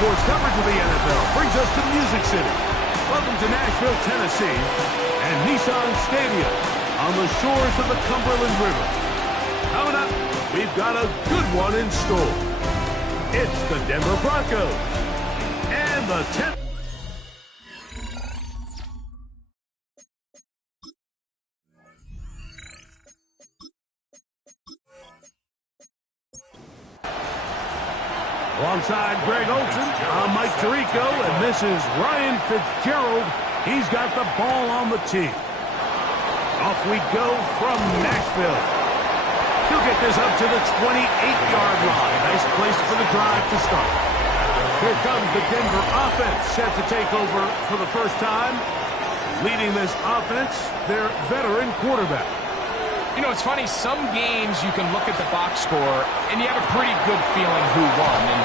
sports coverage of the NFL brings us to Music City. Welcome to Nashville, Tennessee, and Nissan Stadium on the shores of the Cumberland River. Coming up, we've got a good one in store. It's the Denver Broncos and the Alongside Greg Olson, I'm Mike Tirico, and this is Ryan Fitzgerald. He's got the ball on the tee. Off we go from Nashville. He'll get this up to the 28-yard line. Nice place for the drive to start. Here comes the Denver offense, set to take over for the first time. Leading this offense, their veteran quarterback. You know, it's funny, some games you can look at the box score and you have a pretty good feeling who won. And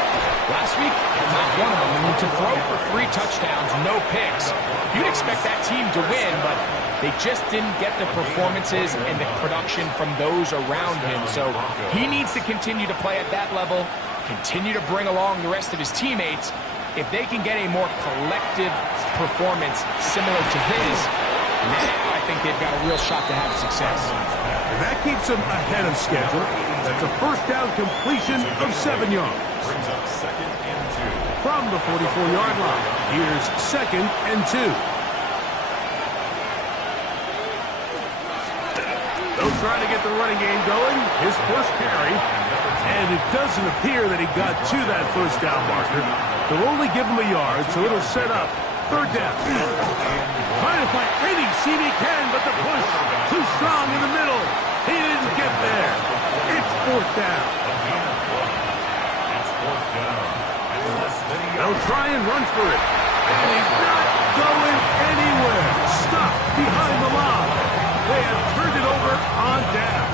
last week, not one of them. I mean, to throw for 3 touchdowns, no picks, you'd expect that team to win, but they just didn't get the performances and the production from those around him. So he needs to continue to play at that level, continue to bring along the rest of his teammates. If they can get a more collective performance similar to his, now I think they've got a real shot to have success. And that keeps them ahead of schedule. That's a first down completion of 7 yards. Brings up 2nd and 2. From the 44-yard line, here's 2nd and 2. They'll try to get the running game going. His first carry. And it doesn't appear that he got to that first down marker. They'll only give him a yard, so it'll set up 3rd down. Trying to find any seam he can, but the push too strong in the middle. He didn't get there. It's 4th down. It's 4th down. They'll try and run for it. And he's not going anywhere. Stopped behind the line. They have turned it over on down.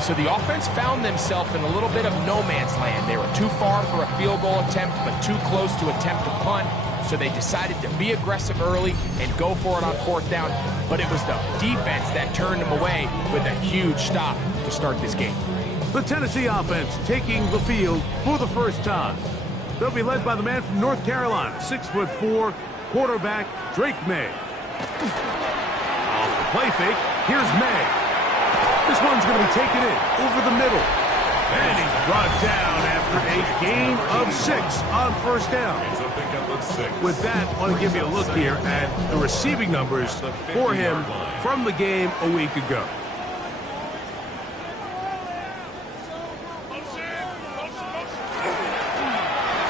So the offense found themselves in a little bit of no man's land. They were too far for a field goal attempt, but too close to attempt a punt. So they decided to be aggressive early and go for it on 4th down. But it was the defense that turned them away with a huge stop to start this game. The Tennessee offense taking the field for the first time. They'll be led by the man from North Carolina, 6'4", quarterback Drake Maye. Off the play fake, here's Maye. This one's going to be taken in over the middle. And he's brought down after a gain of 6 on 1st down. It's a pickup of 6. With that, I want to give you a look here at the receiving numbers for him from the game a week ago.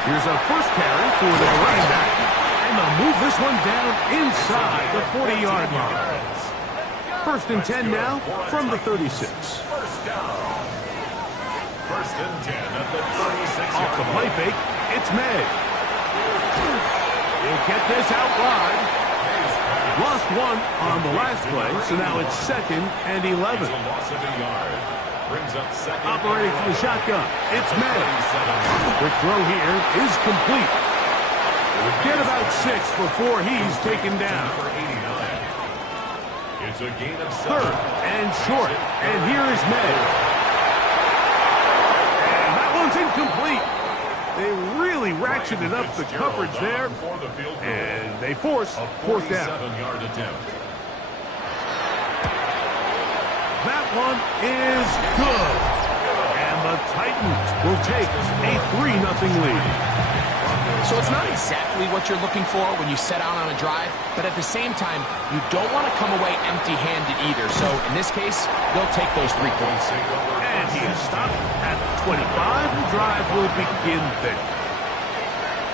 Here's a first carry for their running back. And they'll move this one down inside the 40-yard line. 1st and 10 now from the 36. First down. 1st and 10 at the 36. Off the play fake, it's Maye. He'll get this out wide. Lost 1 on the last play, so now it's 2nd and 11. It's a loss of a yard. Brings up 2nd. Operating from the shotgun, it's Maye. Quick throw here is complete. We'll get about 6 before he's taken down. Number 89. It's a gain of 7. 3rd and short, and here is Maye. And that one's incomplete. They really ratcheted up the coverage there, and they force 4th down. 47-yard attempt. That one is good. And the Titans will take a 3-0 lead. So it's not exactly what you're looking for when you set out on a drive, but at the same time, you don't want to come away empty-handed either. So in this case, they'll take those 3 points. And he is stopped at 25. The drive will begin there.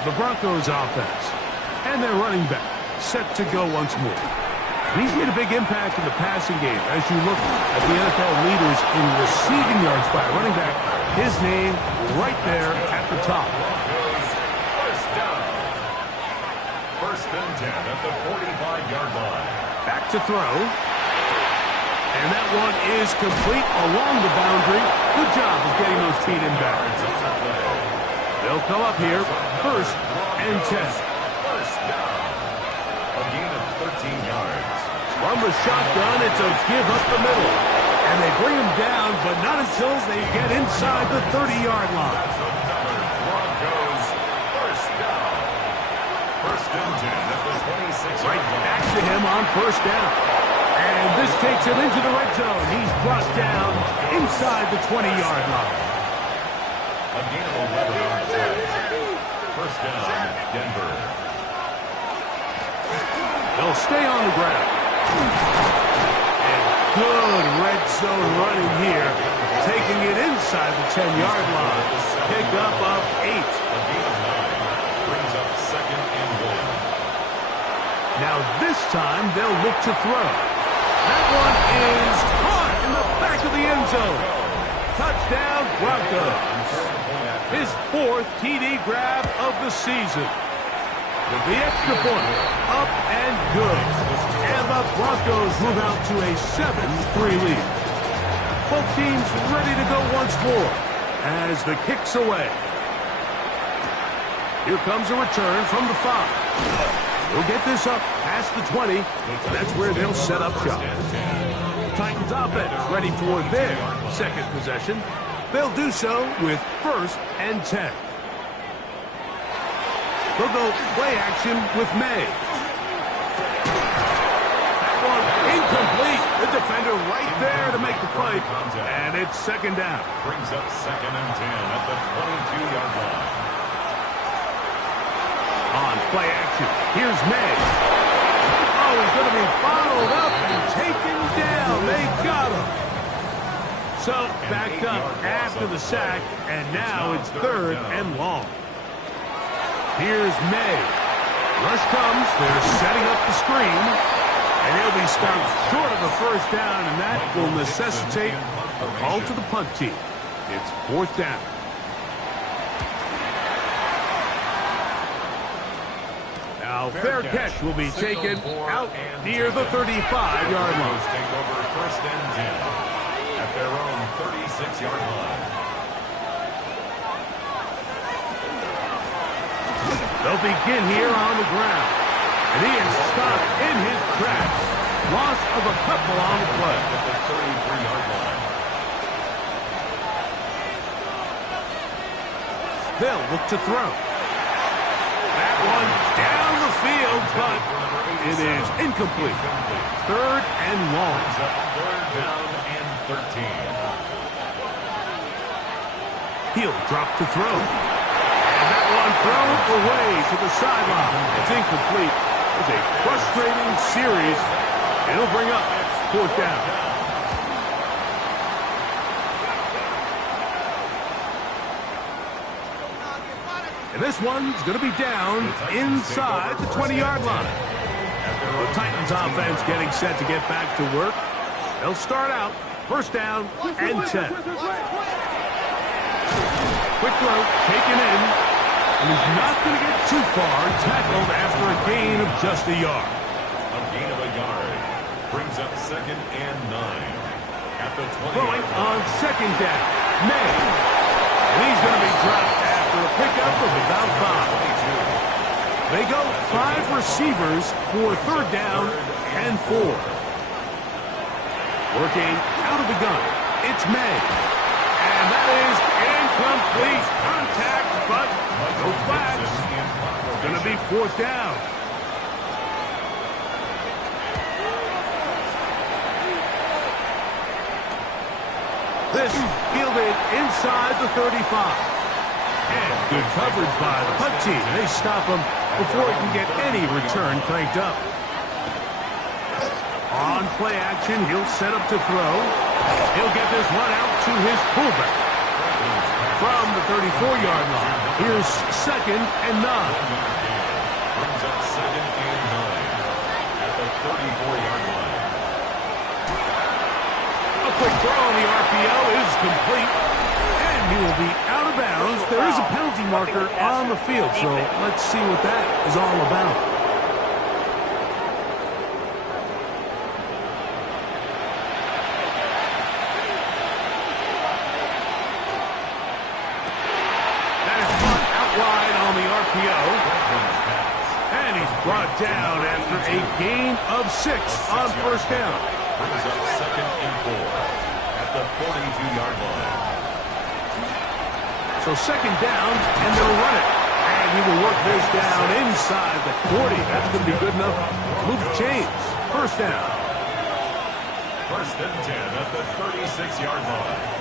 The Broncos offense and their running back set to go once more. He's made a big impact in the passing game. As you look at the NFL leaders in receiving yards by a running back, his name right there at the top. First down. 1st and 10 at the 45-yard line. Back to throw. And that one is complete along the boundary. Good job of getting those feet in bounds. They'll come up here, 1st and 10. First down. A gain of 13 yards. From the shotgun, it's a give up the middle. And they bring him down, but not until they get inside the 30-yard line. Broncos Right back to him on first down. And this takes him into the red zone. He's brought down inside the 20-yard line. A gain of 11 on the play. First down, Denver. They'll stay on the ground. And good red zone running here. Taking it inside the 10-yard line. Pick up of 8. A gain of 9 brings up second and 1. Now this time they'll look to throw. That one is caught in the back of the end zone. Touchdown Broncos. His 4th TD grab of the season. With the extra point, up and good. And the Broncos move out to a 7-3 lead. Both teams ready to go once more as the kick's away. Here comes a return from the 5. We'll get this up past the 20. That's where they'll set up shop. Titans offense ready for their second possession. They'll do so with 1st and 10. They'll go play action with May. That one incomplete. The defender right there to make the play. And it's second down. Brings up second and 10 at the 22-yard line. On play action, here's May. Oh, he's going to be bottled up and taken down. They got him. So, backed up after the sack, and now it's 3rd and long. Here's May. Rush comes. They're setting up the screen. And he'll be stopped short of a first down, and that will necessitate a call to the punt team. It's 4th down. Now, fair catch will be taken out near the 35-yard line. Take over 1st and 10 at their own 36-yard line. They'll begin here on the ground. And he is stopped in his tracks. Loss of a couple on the play. At the 33-yard line. They'll look to throw. That one down the field, but it is incomplete. 3rd and long. 3rd down and 13. He'll drop to throw. And that one thrown away to the sideline. It's incomplete. It's a frustrating series. It'll bring up 4th down. And this one's going to be down inside the 20-yard line. The Titans offense getting set to get back to work. They'll start out 1st down and 10. Quick throw, taken in. And he's not going to get too far, tackled after a gain of just a yard. A gain of a yard brings up 2nd and 9 at the 20. Throwing on 2nd down, May. And he's going to be dropped after a pickup of about 5. They go 5 receivers for 3rd down and 4. Working out of the gun, it's May. And that is incomplete. Contact, but no flags. It's going to be 4th down. This fielded inside the 35. And good coverage by the punt team. They stop him before he can get any return cranked up. On play action, he'll set up to throw. He'll get this one out to his fullback. From the 34-yard line, here's 2nd and 9. Brings up 2nd and 9 at the 34-yard line. A quick throw on the RPO is complete. And he will be out of bounds. There is a penalty marker on the field, so let's see what that is all about. And he's brought down after a gain of 6 on 1st down. Brings up 2nd and 4 at the 42-yard line. So 2nd down, and they'll run it. And he will work this down inside the 40. That's going to be good enough to move the chains. First down. First and 10 at the 36-yard line.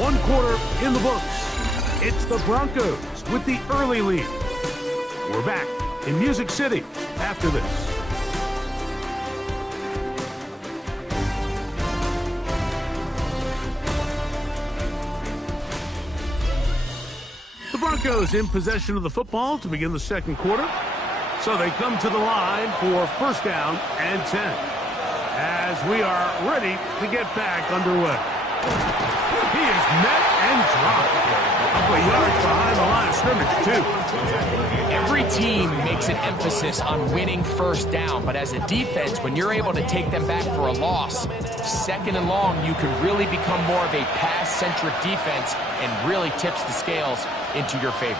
1 quarter in the books. It's the Broncos with the early lead. We're back in Music City after this. The Broncos in possession of the football to begin the second quarter. So they come to the line for first down and 10. As we are ready to get back underway. He is met and dropped. A couple of yards behind the line of scrimmage, too. Every team makes an emphasis on winning first down, but as a defense, when you're able to take them back for a loss, second and long, you can really become more of a pass-centric defense and really tips the scales into your favor.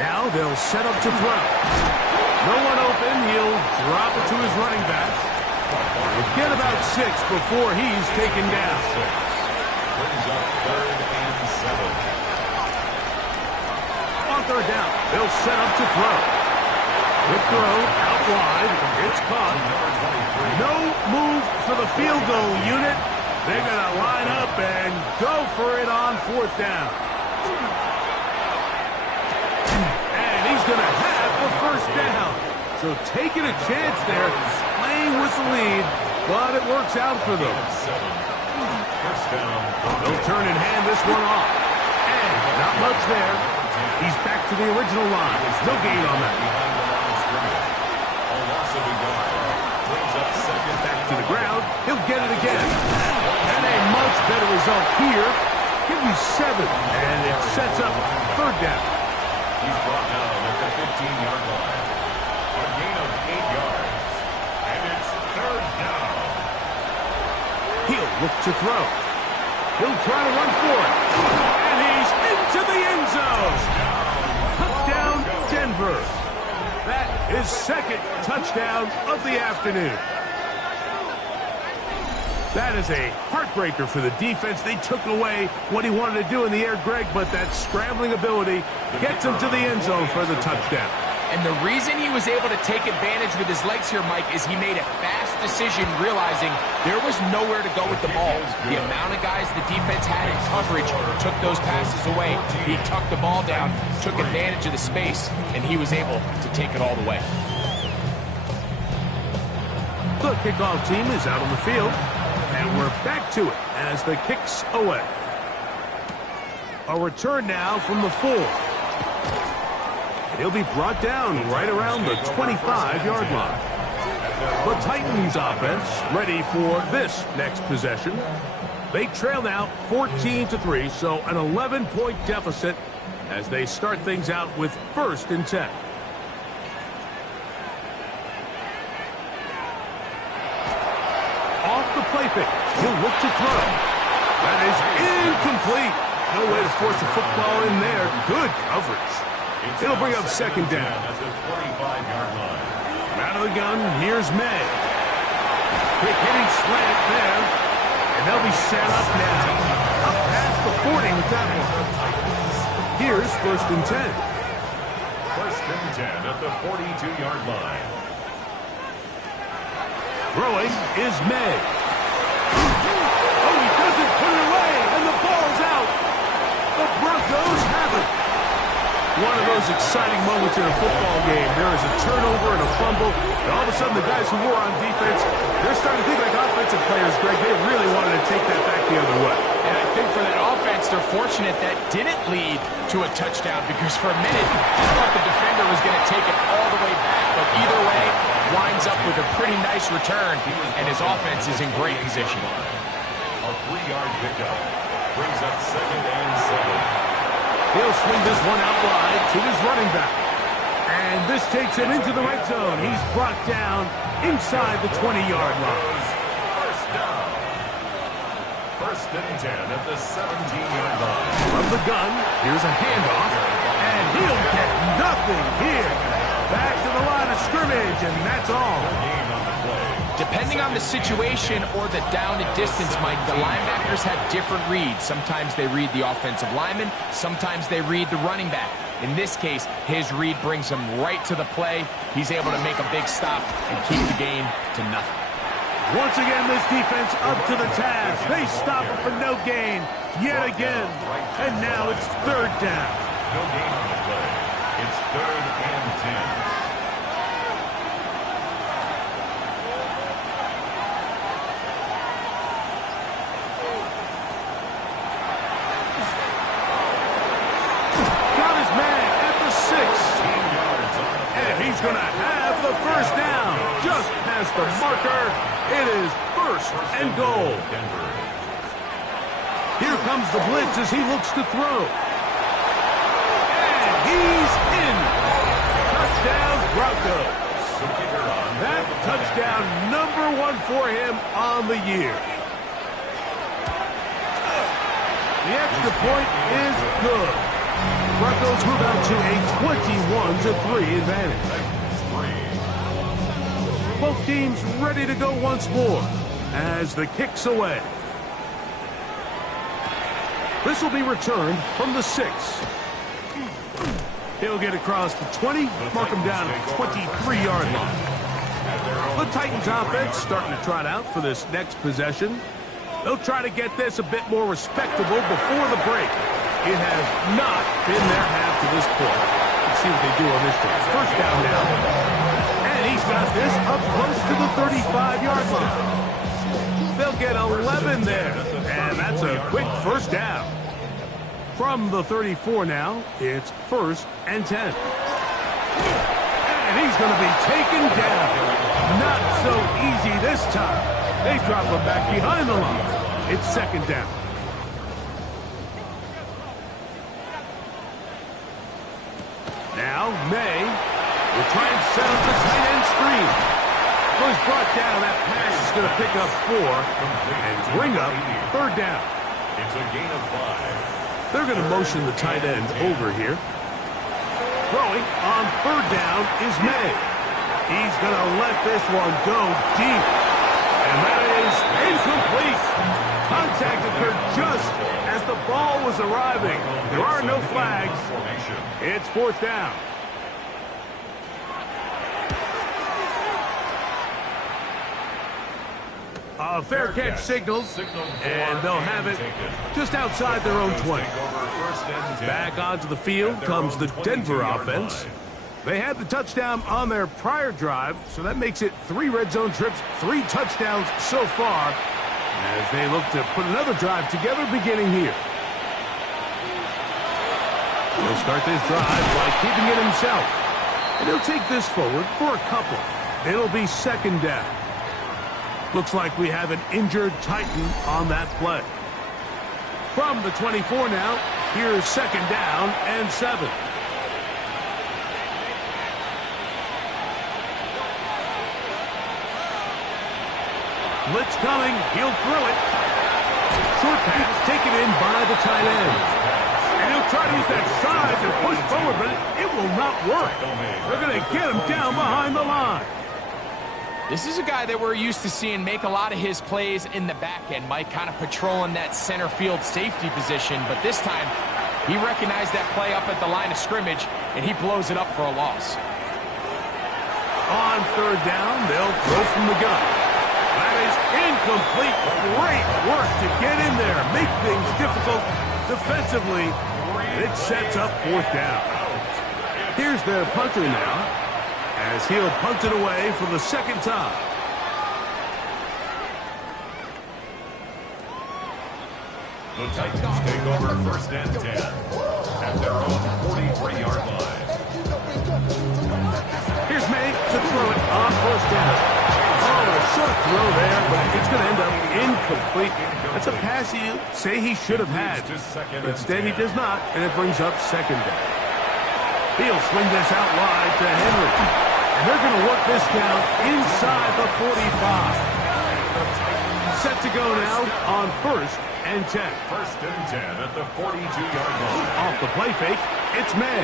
Now they'll set up to throw. No one open. He'll drop it to his running back. He'll get about 6 before he's taken down. Brings up 3rd and 7. On third down, they'll set up to throw. Good throw, out wide. It's caught. No move for the field goal unit. They're going to line up and go for it on 4th down. And he's going to have the first down. So taking a chance there, playing with the lead, but it works out for them. First down. They'll turn and hand this one off. And not much there. He's back to the original line. No gain on that. A loss of a yard. Brings up second. Back to the ground. He'll get it again. And a much better result here. Give you 7. And it sets up third down. He's brought down at the 15-yard line. A gain of 8 yards. And it's third down. He'll look to throw. He'll try to run for it. And he's into the end zone. Touchdown, Denver. That is second touchdown of the afternoon. That is a heartbreaker for the defense. They took away what he wanted to do in the air, Greg, but that scrambling ability gets him to the end zone for the touchdown. And the reason he was able to take advantage with his legs here, Mike, is he made a fast decision realizing there was nowhere to go with the ball. The amount of guys the defense had in coverage took those passes away. He tucked the ball down, took advantage of the space, and he was able to take it all the way. The kickoff team is out on the field, and we're back to it as the kick's away. A return now from the 4. He'll be brought down right around the 25-yard line. The Titans offense ready for this next possession. They trail now 14-3, so an 11-point deficit as they start things out with first and 10. Off the play fake, he'll look to throw. That is incomplete. No way to force a football in there. Good coverage. It'll bring up second down. At the 45-yard line. Out of the gun, here's May. Quick hitting slant there. And they'll be set up now. Up past the 40 with that one. Here's first and 10. First and 10 at the 42-yard line. Throwing is May. Oh, he doesn't put it away, and the ball's out. The Broncos have it. One of those exciting moments in a football game. There is a turnover and a fumble, and all of a sudden the guys who were on defense, they're starting to think like offensive players, Greg. They really wanted to take that back the other way. And I think for that offense, they're fortunate that didn't lead to a touchdown because for a minute, I thought the defender was going to take it all the way back. But either way, winds up with a pretty nice return, and his offense is in great position. A 3-yard pickup brings up second and 7. He'll swing this one out wide to his running back. And this takes him into the red zone. He's brought down inside the 20-yard line. First down. First and 10 at the 17-yard line. From the gun, here's a handoff. And he'll get nothing here. Back to the line of scrimmage, and that's all. Gain on the play. Depending on the situation or the down and distance, Mike, the linebackers have different reads. Sometimes they read the offensive lineman, sometimes they read the running back. In this case, his read brings him right to the play. He's able to make a big stop and keep the game to nothing. Once again, this defense up to the task. They stop him for no gain yet again. And now it's third down. No gain on the play. It's 3rd and 10. Got his man at the 6. And he's going to have the first down. Just past the marker. It is 1st and goal. Here comes the blitz as he looks to throw. And he's in. Touchdown, Broncos. That touchdown #1 for him on the year. The extra point is good. Broncos move out to a 21-3 advantage. Both teams ready to go once more as the kick's away. This will be returned from the 6. He'll get across the 20, mark him down at the 23-yard line. The Titans offense starting to trot out for this next possession. They'll try to get this a bit more respectable before the break. It has not been their half to this point. Let's see what they do on this drive. First down now. And he's got this up close to the 35-yard line. They'll get 11 there. And that's a quick first down. From the 34 now, it's 1st and 10. And he's going to be taken down. Not so easy this time. They drop him back behind the line. It's 2nd down. Now, May will try and set up the tight end screen. Was brought down. That pass is going to pick up 4 and bring up 3rd down. It's a gain of 5. They're going to motion the tight end over here. Throwing on 3rd down is May. He's going to let this one go deep. And that is incomplete. Contact occurred just as the ball was arriving. There are no flags. It's 4th down. A fair catch signals, and they'll have it just outside their own 20. Back onto the field comes the Denver offense. They had the touchdown on their prior drive, so that makes it 3 red zone trips, 3 touchdowns so far, as they look to put another drive together beginning here. He'll start this drive by keeping it himself, and he'll take this forward for a couple. It'll be 2nd down. Looks like we have an injured Titan on that play. From the 24 now, here's 2nd down and 7. Blitz coming, he'll throw it. Short pass taken in by the tight end. And he'll try to use that size and push forward, but it will not work. They're going to get him down behind the line. This is a guy that we're used to seeing make a lot of his plays in the back end, Mike, kind of patrolling that center field safety position. But this time, he recognized that play up at the line of scrimmage, and he blows it up for a loss. On 3rd down, they'll throw from the gun. That is incomplete. Great work to get in there, make things difficult defensively. It sets up 4th down. Here's their punter now, as he'll punt it away for the 2nd time. The Titans take over 1st and 10 at their own 43-yard line. Here's May to throw it on 1st down. Oh, a short throw there, but it's going to end up incomplete. That's a pass you say he should have had. Instead, he does not, and it brings up 2nd down. He'll swing this out wide to Henry. And they're going to work this down inside the 45. Set to go now on 1st and 10. 1st and 10 at the 42-yard line. Off the play fake, it's May.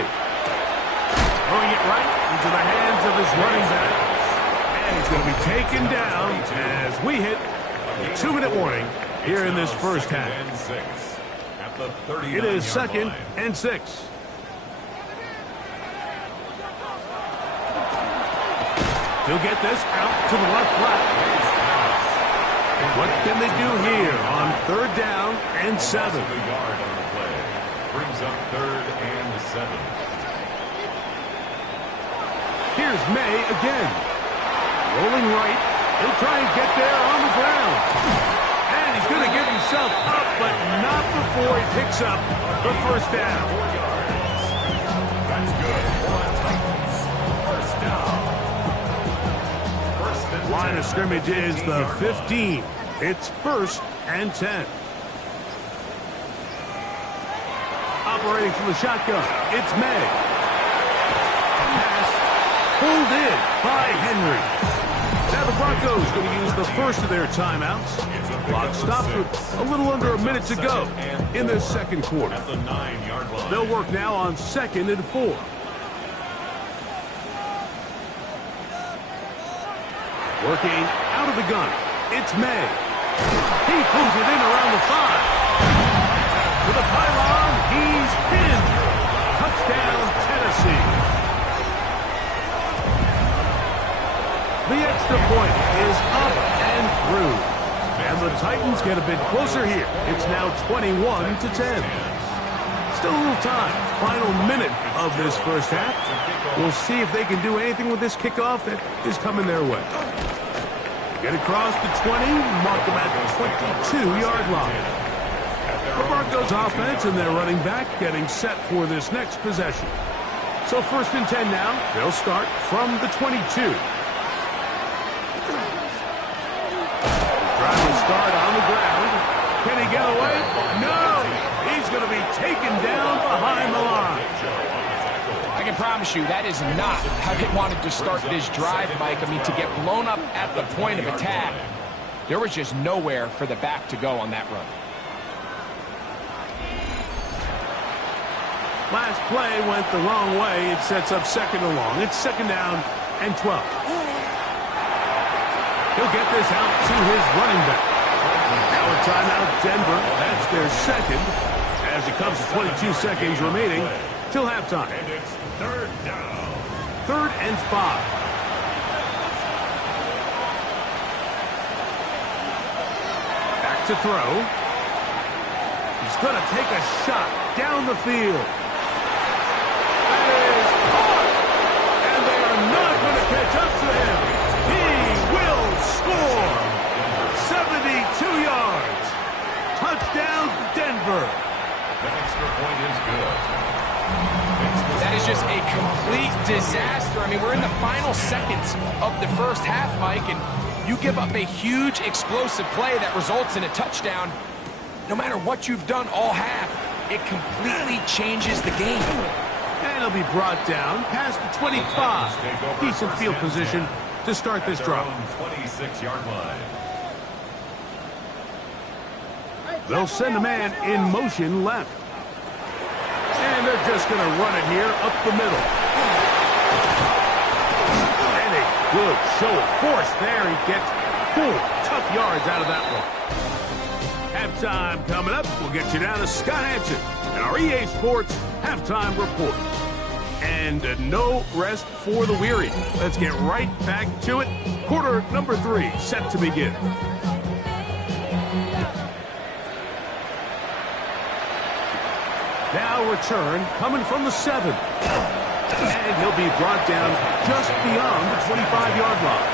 Throwing it right into the hands of his running back. He's going to be taken down as we hit the 2-minute warning here in this first half. It is 2nd and 6. He'll get this out to the left flat. What can they do here on 3rd down and 7? Brings up 3rd and 7. Here's May again. Rolling right. He'll try and get there on the ground. And he's going to give himself up, but not before he picks up the first down. 4 yards. That's good. Titans. First down. Line of scrimmage is the 15. It's 1st and 10. Operating from the shotgun, it's May. Pass pulled in by Henry. Now the Broncos going to use the first of their timeouts. Clock stops with a little under a minute to go in the second quarter. At the 9-yard line. They'll work now on 2nd and 4. Working out of the gun, it's May. He pulls it in around the 5. To the pylon, he's in. Touchdown, Tennessee. The extra point is up and through. And the Titans get a bit closer here. It's now 21-10. Still a little time. Final minute of this first half. We'll see if they can do anything with this kickoff that is coming their way. Get across the 20, mark them at the 22-yard line. The Broncos offense and their running back getting set for this next possession. So 1st and 10 now. They'll start from the 22. Drive will start on the ground. Can he get away? No! He's going to be taken down behind the line. I can promise you that is not how they wanted to start this drive, Mike. I mean, to get blown up at the point of attack, there was just nowhere for the back to go on that run. Last play went the wrong way. It sets up 2nd and long. It's 2nd down and 12. He'll get this out to his running back. Now a timeout, Denver. That's their 2nd as it comes to 22 seconds remaining till halftime. And it's 3rd down. 3rd and 5. Back to throw. He's going to take a shot down the field. That is caught. And they are not going to catch up to him. He will score. 72 yards. Touchdown, Denver. The extra point is good. That is just a complete disaster. I mean, we're in the final seconds of the first half, Mike, and you give up a huge explosive play that results in a touchdown. No matter what you've done all half, it completely changes the game. And he'll be brought down past the 25. Decent field position to start this drive. 26-yard line. They'll send a man in motion left. And they're just going to run it here up the middle. And a good show of force there. He gets 4 tough yards out of that one. Halftime coming up. We'll get you down to Scott Hanson and our EA Sports Halftime Report. And no rest for the weary. Let's get right back to it. Quarter number 3 set to begin. Now return coming from the 7. And he'll be brought down just beyond the 25-yard line.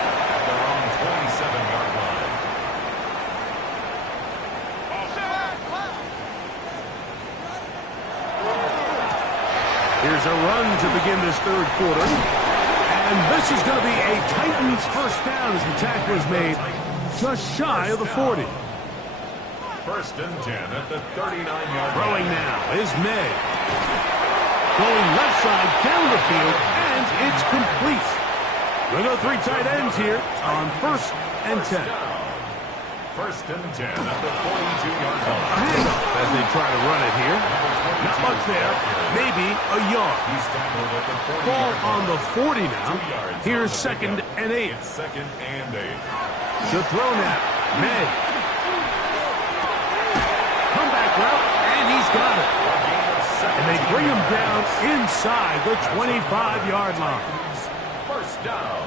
They're on 27-yard line. Here's a run to begin this 3rd quarter. And this is going to be a Titans first down as the tackle is made just shy of the 40. 1st and 10 at the 39-yard line. Throwing now is May. Going left side down the field, and it's complete. We'll go 3 tight ends here on 1st and 10. First and 10 at the 42-yard line. A handoff as they try to run it here. Not much there. Maybe a yard. He's tackled at the 40-yard Ball line. on the 40 now. 2 yards Here's on the second pickup. and 8. It's second and 8. To throw now. May. Comeback route, and he's got it. And they bring him down inside the 25-yard line. First down.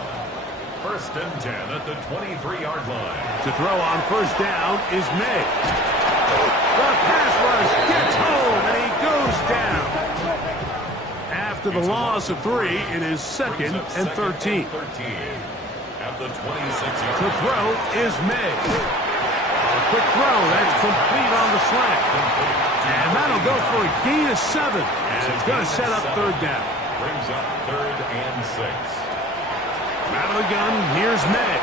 First and 10 at the 23-yard line. To throw on first down is May. The pass rush gets home, and he goes down. After the loss of 3, it is second and 13. At the 26-yard To throw is May. A quick throw, that's complete on the slant. And that'll go for a gain of 7. And it's going to set up third down. brings up third and 6. Out of the gun, here's May.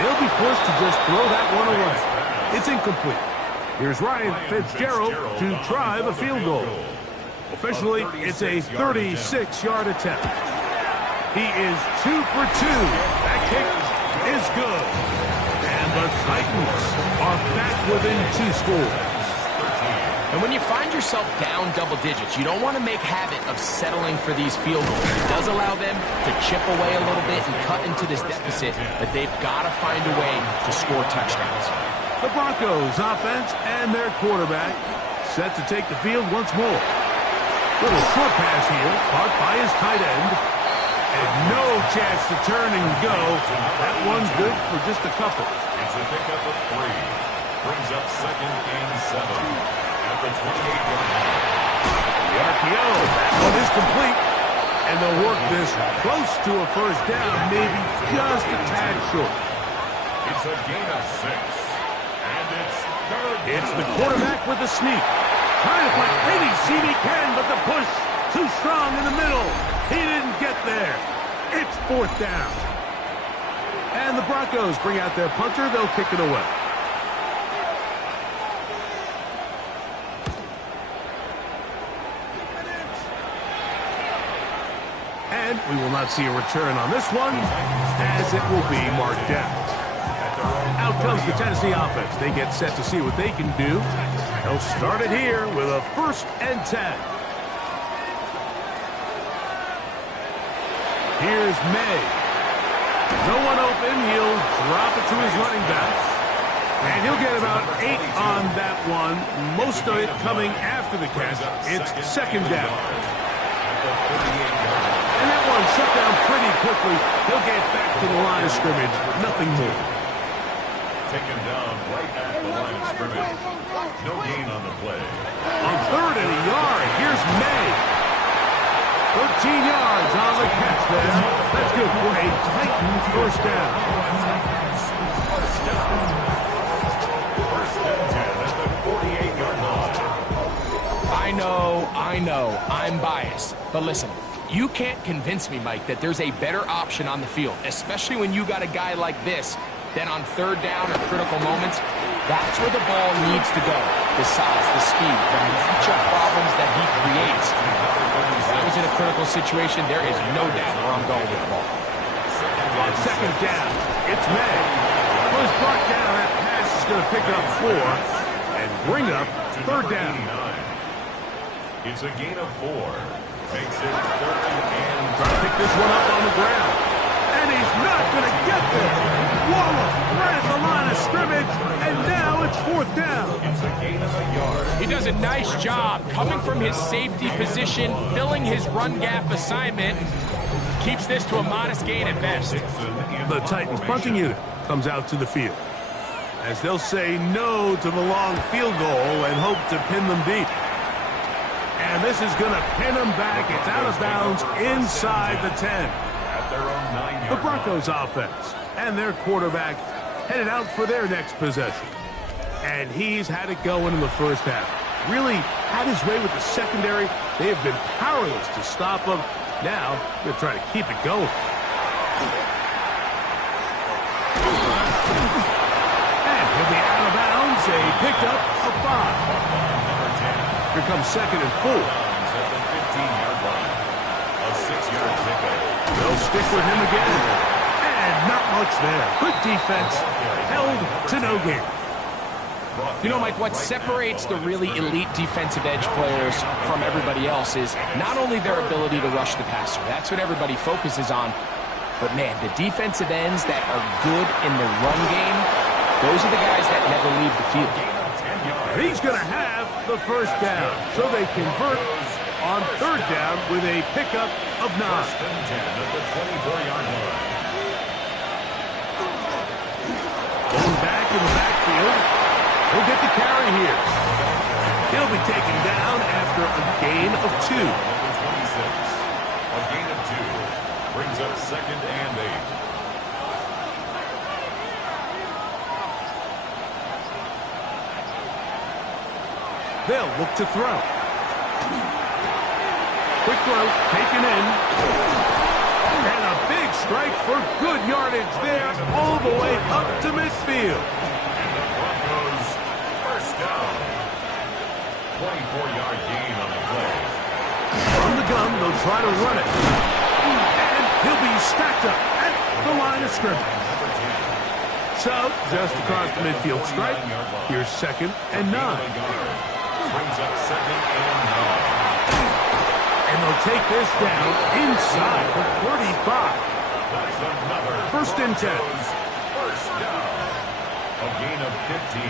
They'll be forced to just throw that one away. It's incomplete. Here's Ryan Fitzgerald to try the field goal. Officially, it's a 36-yard attempt. He is 2 for 2. That kick is good. And the Titans are back within 2 scores. And when you find yourself down double digits, you don't want to make habit of settling for these field goals. It does allow them to chip away a little bit and cut into this deficit, but they've got to find a way to score touchdowns. The Broncos offense and their quarterback set to take the field once more. Little short pass here, caught by his tight end. And no chance to turn and go. That one's good for just a couple. It's a pickup of 3. Brings up second and 7. At the 28-yard line. The RPO, that one is complete. And they'll work this close to a first down, maybe just a tad short. It's a gain of 6. And it's third down. It's the quarterback with the sneak. Trying to find any seam he can, but the push too strong in the middle. He didn't get there. It's fourth down. And the Broncos bring out their punter. They'll kick it away. And we will not see a return on this one, as it will be marked down. Out comes the Tennessee offense. They get set to see what they can do. They'll start it here with a first and 10. Here's May. No one open. He'll drop it to his running back. And he'll get about 8 on that one. Most of it coming after the catch. It's second down. And that one shut down pretty quickly. He'll get back to the line of scrimmage. Nothing more. Taken down right at the line of scrimmage. No gain on the play. On third and a yard, here's May. 13 yards on the catch there. That's good for a Titan first down. First and 10 at the 48-yard line. I know, I'm biased. But listen, you can't convince me, Mike, that there's a better option on the field, especially when you got a guy like this, then on third down or critical moments, that's where the ball needs to go. The size, the speed, the matchup problems that he creates. If I was in a critical situation, there is no doubt where I'm going with the ball. On second down, it's May. Was brought down. That pass is going to pick up 4 and bring up third down. It's a gain of 4. Makes it third and Trying to pick this one up on the ground. And he's not going to get there. Waller right at the line of scrimmage, and now it's fourth down. it's a gain of a yard. He does a nice job coming from his safety position, filling his run gap assignment, keeps this to a modest gain at best. The Titans punting unit comes out to the field, as they'll say no to the long field goal and hope to pin them deep. And this is going to pin them back. It's out of bounds inside the 10. At their own 9-yard The Broncos offense and their quarterback headed out for their next possession. And he's had it going in the first half. Really had his way with the secondary. They have been powerless to stop him. Now they're trying to keep it going. And he'll be out of bounds. A pickup of 5. Here comes second and 4. at the 15-yard line. A 6-yard pickup. They'll stick with him again. And not much there. Good defense. Held to no gain. You know, Mike, what separates the really elite defensive edge players from everybody else is not only their ability to rush the passer. That's what everybody focuses on. But, man, the defensive ends that are good in the run game, those are the guys that never leave the field. He's going to have the first down. So they convert on third down with a pickup of 9. First and 10 at the 24-yard line. Going back in the backfield. He'll get the carry here. He'll be taken down after a gain of 2. Number 26. A gain of 2 brings up second and 8. They'll look to throw. Quick throw, taken in. And a big strike for good yardage there, all the way up to midfield. And the Broncos first down. 24-yard gain on the play. From the gun, they'll try to run it. And he'll be stacked up at the line of scrimmage. So, just across the midfield stripe, here's second and 9. Brings up second and 9. And they'll take this down inside the 35. That's another First and 10. First down. A gain of 15.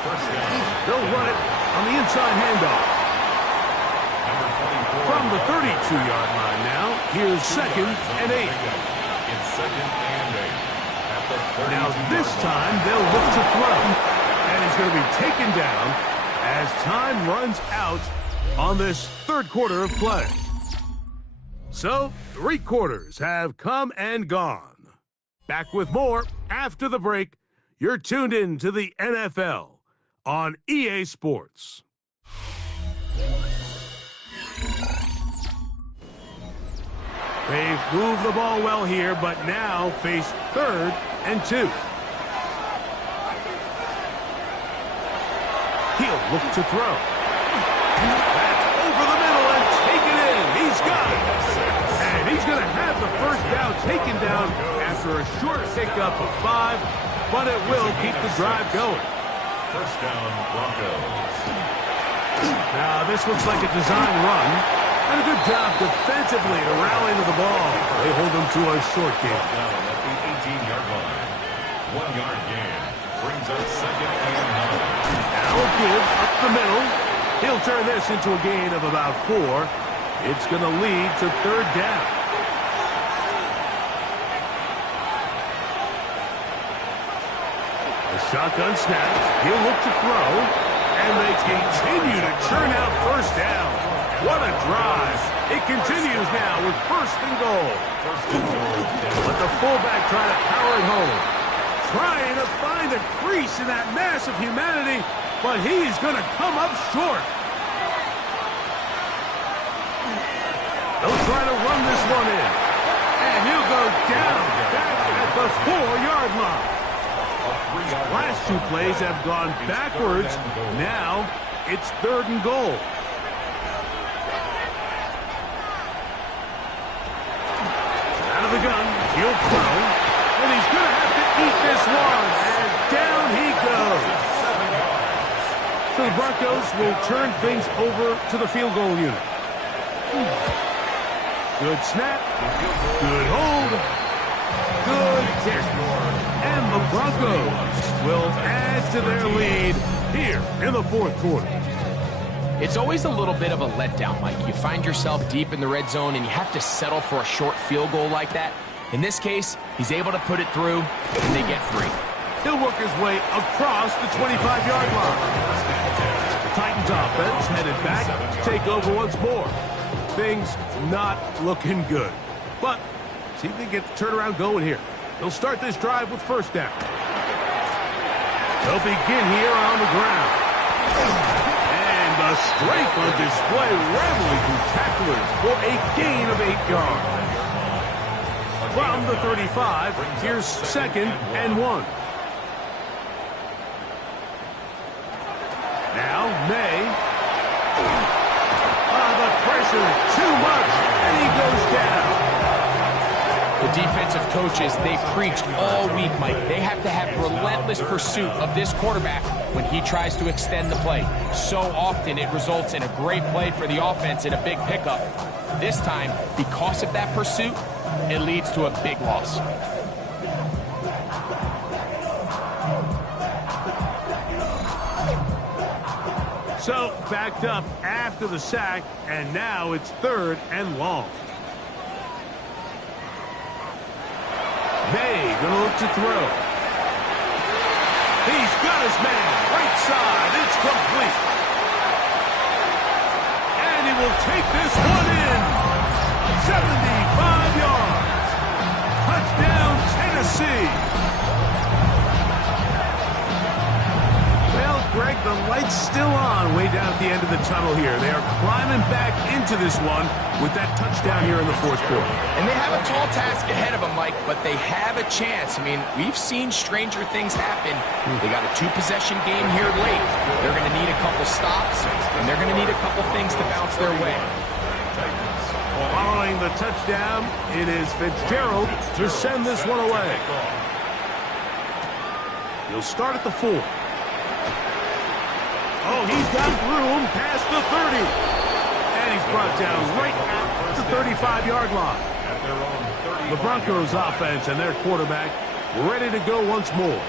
First down. They'll run it on the inside handoff. Number 24. From the 32-yard line now, here's second and 8. It's second and 8. At the 32. Now this time they'll look to throw. And he's going to be taken down as time runs out on this third quarter of play. So, 3 quarters have come and gone. Back with more after the break. You're tuned in to the NFL on EA Sports. They've moved the ball well here, but now face third and 2. He'll look to throw. That's over the middle and taken in. He's got it. And he's going to have the first down taken down after a short pickup of 5, but it will keep the drive going. First down, Broncos. Now, this looks like a design run. And a good job defensively to rally to the ball. They hold them to a short game. Down at the 18-yard line. 1-yard gain. Brings up second and 9. Now a give up the middle. He'll turn this into a gain of about 4. It's going to lead to third down. A shotgun snap. He'll look to throw. And they continue to churn out first down. What a drive. It continues now with first and goal. But the fullback trying to power it home. Trying to find a crease in that mass of humanity, but he's going to come up short. They'll try to run this one in. And he'll go down back at the 4-yard line. Last 2 plays have gone backwards. Now it's third and goal. Out of the gun, he'll throw. And he's going to have to eat this one. And down he goes. So the Broncos will turn things over to the field goal unit. Good snap. Good hold. Good kick. And the Broncos will add to their lead here in the fourth quarter. It's always a little bit of a letdown, Mike. You find yourself deep in the red zone and you have to settle for a short field goal like that. In this case, he's able to put it through and they get 3. He'll work his way across the 25-yard line. The Titans offense headed back to take over once more. Things not looking good. But see if they get the turnaround going here. They'll start this drive with first down. They'll begin here on the ground. And the strength on display, rattling through tacklers for a gain of 8 yards. From the 35, here's second and 1. Now, May. The pressure, too much, and he goes down. The defensive coaches, they preached all week, Mike. They have to have relentless pursuit of this quarterback when he tries to extend the play. So often it results in a great play for the offense and a big pickup. This time, because of that pursuit, it leads to a big loss. So, backed up after the sack, and now it's 3rd and long. May gonna look to throw. He's got his man. Right side. It's complete. And he will take this one in. 75 yards. Touchdown, Tennessee. Well, Greg, the light's still on way down at the end of the tunnel here. They are climbing back into this one with that touchdown here in the 4th quarter. And they have a tall task ahead of them, Mike, but they have a chance. I mean, we've seen stranger things happen. They got a 2-possession game here late. They're going to need a couple stops, and they're going to need a couple things to bounce their way. Following the touchdown, it is Fitzgerald to send this one away. He'll start at the 4. Oh, he's got room past the 30. And he's brought down right at the 35-yard line. The Broncos offense and their quarterback ready to go once more.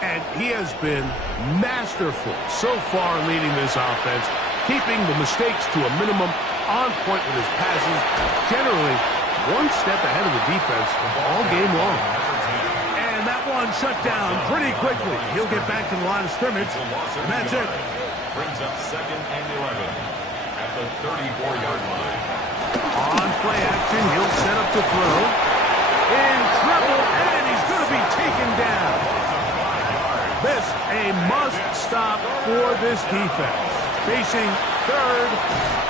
And he has been masterful so far leading this offense, keeping the mistakes to a minimum, on point with his passes, generally one step ahead of the defense all game long. And that one shut down pretty quickly. He'll get back to the line of scrimmage, and that's it. Brings up 2nd and 11 at the 34-yard line. On play action, he'll set up to throw. In trouble, and he's going to be taken down. This a must stop for this defense. Facing 3rd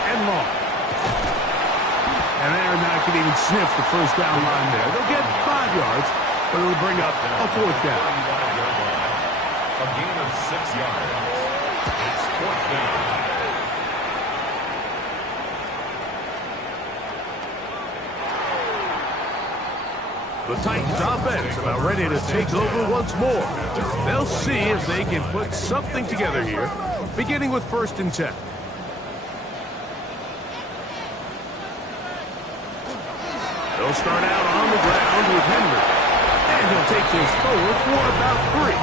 and long. And they're not going to even sniff the first down line there. They'll get 5 yards, but it'll bring up a 4th down. A gain of 6 yards. It's 4th down. The Titans offense about ready to take over once more. They'll see if they can put something together here, beginning with 1st and 10. They'll start out on the ground with Henry. And he'll take this forward for about 3.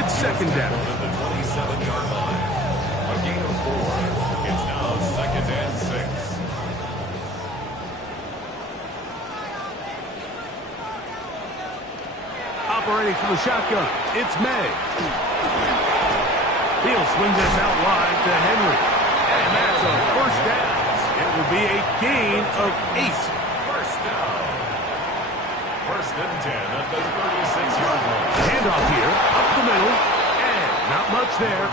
It's 2nd down. At the 27-yard line. A gain of 4. It's now 2nd and 6. Operating from the shotgun, it's May. He'll swing this out wide to Henry. And that's a 1st down. It will be a gain of 8. 1st down. 1st and 10 at the 36-yard line. Handoff here, up the middle, and not much there.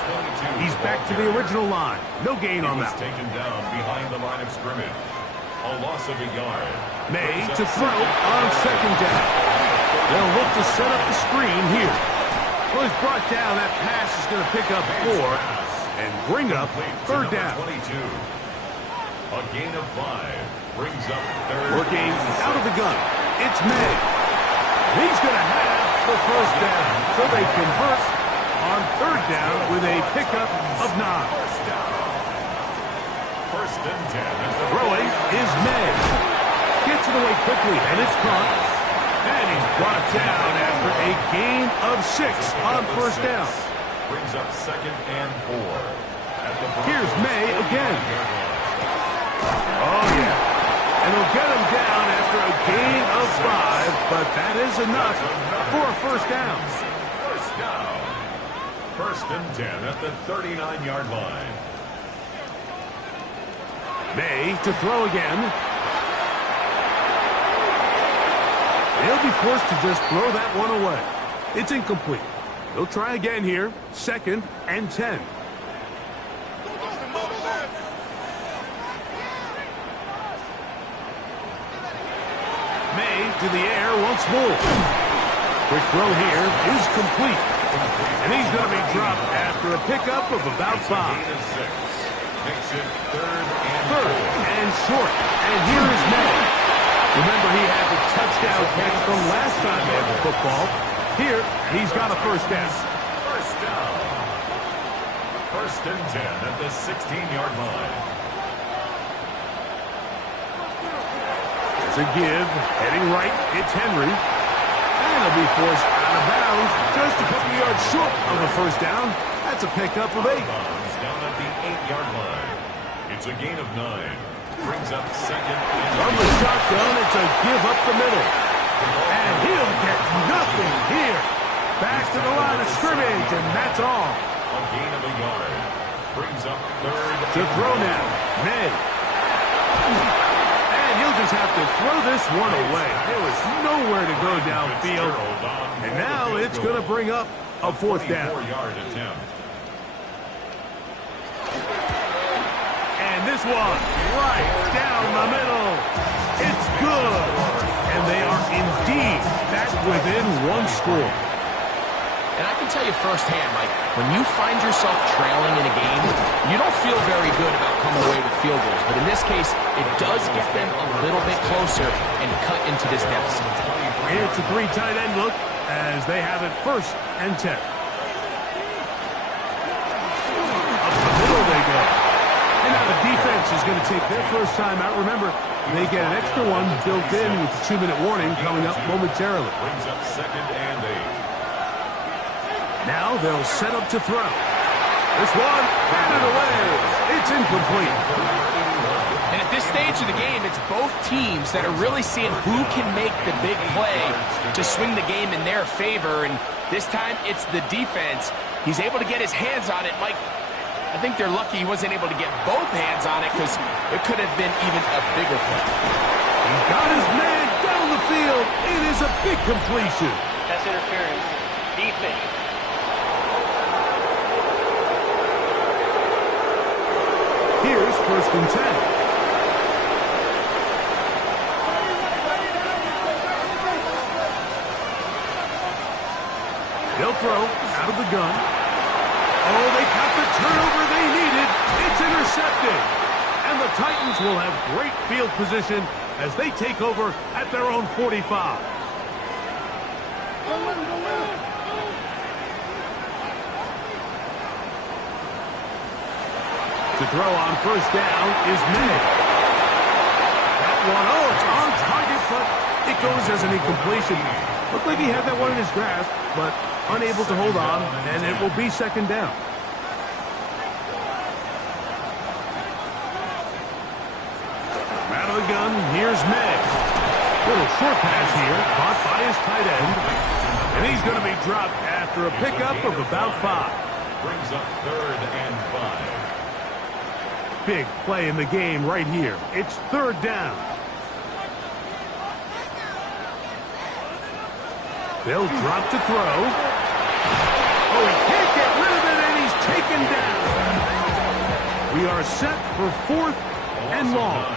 He's back to the original line. No gain on that. Taken down behind the line of scrimmage. A loss of a yard. May to throw on 2nd down. They'll look to set up the screen here. Well, he's brought down. That pass is going to pick up 4 and bring up 3rd down. 22. A gain of 5 brings up 3rd. Working out of the gun. It's May. He's going to have the 1st down. So they convert on 3rd down with a pickup of 9. 1st and 10. Throwing is May. Gets it away quickly, and it's caught. And he's brought down after a gain of 6 on 1st down. Brings up 2nd and 4. Here's May again. Oh, yeah. And he'll get him down after a gain of 5, but that is enough for a 1st down. 1st down. 1st and 10 at the 39-yard line. May to throw again. They'll be forced to just throw that one away. It's incomplete. They'll try again here. 2nd and 10. May to the air once more. Quick throw here is complete. And he's going to be dropped after a pickup of about 5. Makes it 3rd and 3rd and short. And here is May. Remember, he had the touchdown touchdown catch from last time they had the football. Here, he's got a first down. First down. First and 10 at the 16-yard line. There's a give. Heading right, it's Henry. And he'll be forced out of bounds just a couple yards short of a first down. That's a pickup of 8. Down at the 8-yard line. It's a gain of 9. Brings up second. From the shotgun, it's a give up the middle. And he'll get nothing here. Back to the line of scrimmage, and that's all. A gain of a yard. Brings up third. To throw now, May. And he'll just have to throw this one away. There was nowhere to go downfield. And now it's going to bring up a fourth down. 4-yard attempt. And this one, right down the middle. It's good. And they are indeed back within one score. And I can tell you firsthand, Mike, when you find yourself trailing in a game, you don't feel very good about coming away with field goals. But in this case, it does get them a little bit closer and cut into this deficit. It's a 3 tight end look as they have it first and 10. Up the middle they go. And now the defense is going to take their first time out. Remember, they get an extra one built in with the 2-minute warning coming up momentarily. Brings up second and 8. Now they'll set up to throw. This one, batted away. It's incomplete. And at this stage of the game, it's both teams that are really seeing who can make the big play to swing the game in their favor. And this time, it's the defense. He's able to get his hands on it. Mike, I think they're lucky he wasn't able to get both hands on it because it could have been even a bigger play. He's got his man down the field. It is a big completion. That's interference. Defense. Here's first and 10. They'll throw out of the gun. Oh, they got the turnover they needed. It's intercepted. And the Titans will have great field position as they take over at their own 45. To throw on first down is May. That one, oh, it's on target, but it goes as an incompletion. Looked like he had that one in his grasp, but unable to hold on, and it will be second down. Out of the gun, here's May. Little short pass here, caught by his tight end, and he's going to be dropped after a pickup of about 5. Brings up third and 5. Big play in the game right here. It's third down. They'll drop to throw. Oh, he can't get rid of it, and he's taken down. We are set for fourth and long.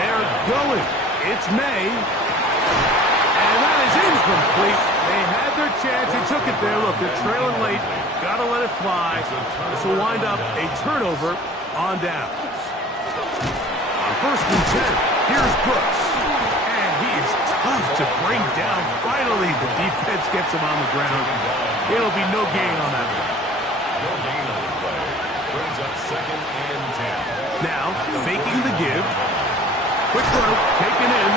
They're going. It's May. And that is incomplete. They had their chance. They took it there. Look, they're trailing late. Got to let it fly. This will wind up a turnover on down. On first and 10, here's Brooks. And he is tough to bring down. Finally, the defense gets him on the ground. It'll be no gain on that one. No gain on the play. Brings up second and 10. Now, faking the give. Quick throw, taken in.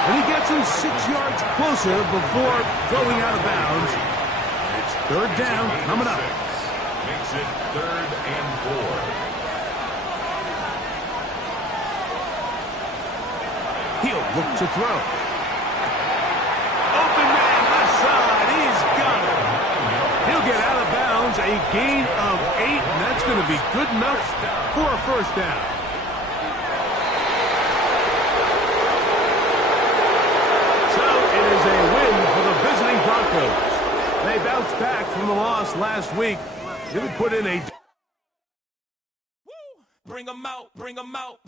And he gets him 6 yards closer before going out of bounds. It's third down coming up. Makes it third and 4. He'll look to throw. Open man, left side. He's got it. He'll get out of bounds. A gain of 8, and that's going to be good enough for a first down. So it is a win for the visiting Broncos. They bounced back from the loss last week. Really put in a... Bring 'em out, bring 'em out.